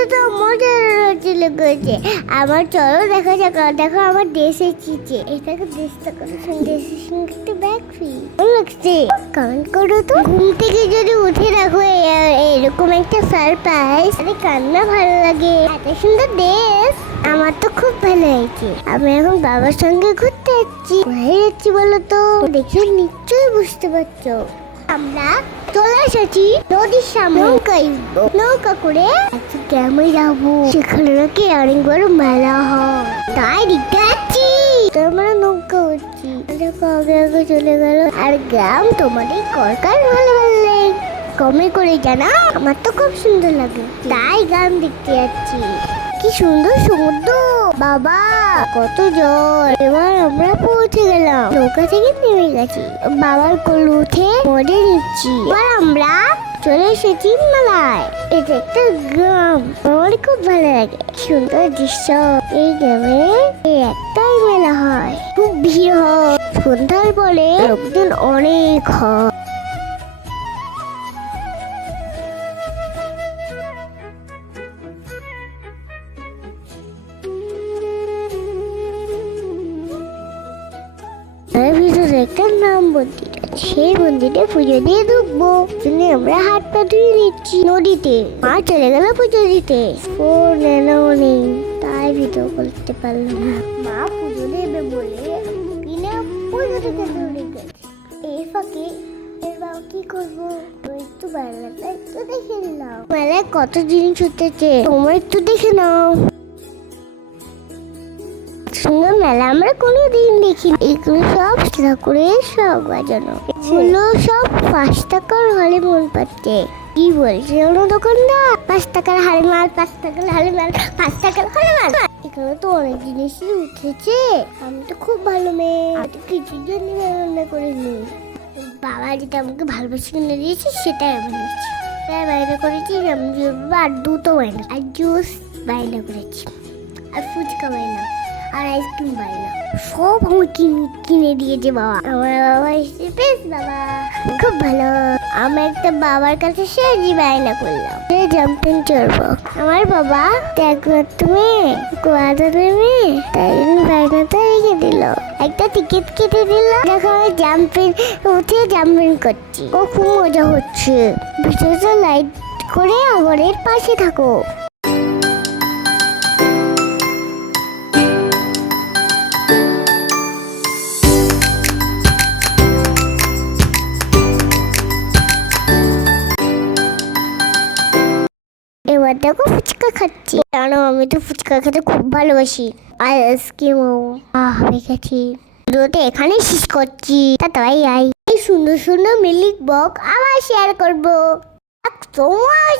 এটা তো মজার রয়েছে লেগেছে আমার চলো দেখা যাক দেখো আমার দেশে চিচে এটাকে দেশটা করে দেশের সঙ্গে একটা ব্যাগ ফ্রি লাগছে? কমেন্ট করো তো। ঘুম থেকে যদি উঠে দেখো এরকম একটা সারপ্রাইজ আরে কান্না ভালো লাগে। এত সুন্দর দেশ। আমার তো খুব ভালো হয়েছে আমি এখন বাবার সঙ্গে ঘুরতে যাচ্ছি। কোথায় যাচ্ছি বলো তো? দেখে নিশ্চয়ই বুঝতে পারছ। আমরা চলে এসেছি নদীর সামনে নৌকায়। নৌকা করে গ্রামে যাব। সেখানে নাকি বড় মেলা হয়। তাই দেখতে যাচ্ছি। তো নৌকা উঠছি দেখো আগে আগে চলে গেল? আর গ্রাম তোমারই করকার ভালো ভালো কমে করে জানা আমার তো খুব সুন্দর লাগে। তাই গ্রাম দেখতে যাচ্ছি। কি সুন্দর সমুদ্র। বাবা। কত জল এবার আমরা পৌঁছে গেলাম। নৌকা থেকে নেমে গেছি। বাবার কোল উঠে মজা নিচ্ছি এবার আমরা চলে এসেছি মেলায় এটা একটা গ্রাম। আমার খুব ভালো লাগে। সুন্দর দৃশ্য। এই গ্রামে একটাই মেলা হয়। খুব ভিড় হয়। সন্ধ্যার পরে লোকজন অনেক হয়। একটা নাম মন্দির সেই মন্দিরে পুজো দিয়ে ঢুকবো। শুনে আমরা হাত পা ধুয়ে নিচ্ছি নদীতে। মা চলে গেল পুজো দিতে। ফোন এলাও নেই, তাই ভিডিও করতে পারলাম না। মা পুজো দেবে বলে কিনা পুজো দিতে দৌড়ে গেছে। এই ফাঁকে এবার কি করব? একটু বেলাটা একটু দেখে নিলাম। মেলায় কত জিনিস উঠেছে, তোমরা একটু দেখে নাও। মেলা আমরা কোনো দিন দেখি এগুলো সব ঠাকুরের সব বাজানো। এগুলো সব পাঁচ টাকার হলে মন পাচ্ছে। কি বলছে কোনো দোকানদার? পাঁচ টাকার হাড়ি মাল, পাঁচ টাকার হাড়ি মাল, পাঁচ টাকার হাড়ি মাল। এখানে তো অনেক জিনিসই উঠেছে। আমি তো খুব ভালো মেয়ে। আমি কিছু জন্য রান্না করিনি। বাবা যেটা আমাকে ভালোবাসে কিনে দিয়েছে, সেটাই আমি নিচ্ছি তাই বাইরে করেছি, আমি আর দুটো বাইনা আর জুস বাইনা করেছি। আর ফুচকা বাইনা আর আইসক্রিম বাইনা সব আমার কিনে দিয়েছে বাবা। আমার বাবা এসে, বেশ বাবা, খুব ভালো। আমি একটা বাবার কাছে সেজি বায়না করলাম। সে জাম্পিং চড়বো। আমার বাবা একমাত্র মেয়ে কোয়াদা মেয়ে তাই জন্য বায়নাটা রেখে দিল। একটা টিকিট কেটে দিল। দেখো, আমি জাম্পিং উঠে জাম্পিং করছি। ও খুব মজা হচ্ছে। ভিডিওটা লাইট করে আমার পাশে থাকো। দেখো ফুচকা খাচ্ছি। জানো, আমি তো ফুচকা খেতে খুব ভালোবাসি। আর আইসক্রিমও আহ গেছি। ভিডিওটা এখানে শেষ করছি। তা তাই আই এই সুন্দর সুন্দর মিলিক বক আবার শেয়ার করব। তোমার